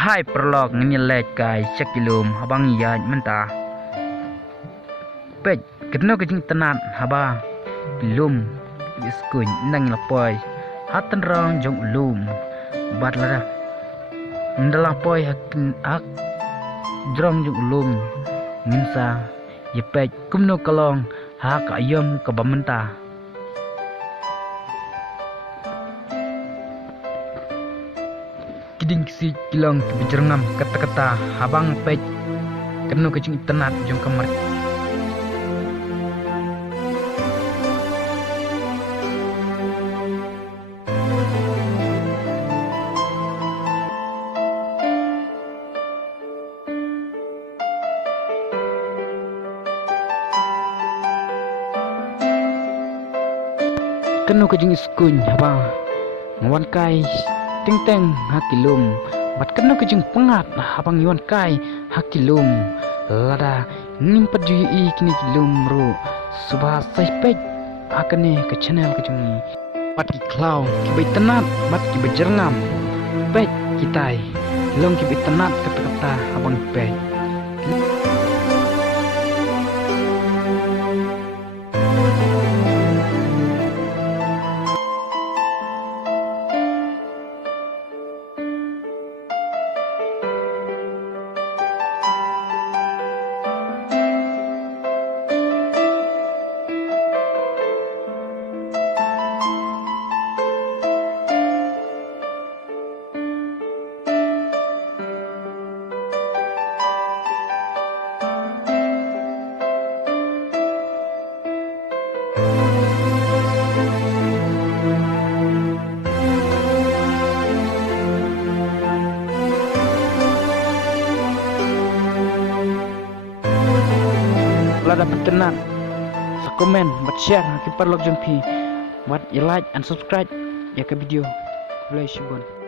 Hai prolog ngini lek kai cekilum habang ya menta pej ketno kejing tenat haba lum iskuny nang lapoy hatan rong jong lum bat lara ndalang poy hak jrom jong lum nginsa ye pej kumno kalong hak ayom ka bamenta kiding si kilong kebijerngam kata-kata habang pej ketno kejing tenat jong kamar kenu kejing iskuny haba ngwan kai ting teng hakilum bat kenu kejing pengat habang yuan kai hakilum lada nimpat jui kini kilum ru subha sai pej akane ke channel kejing bat ki klau ki bai tenat bat ki bejerngam pej kitai long ki bai tenat kata-kata habang pej lada petenat sa komen bat share ki parlog jompi bat like and subscribe ya ke video boleh syukur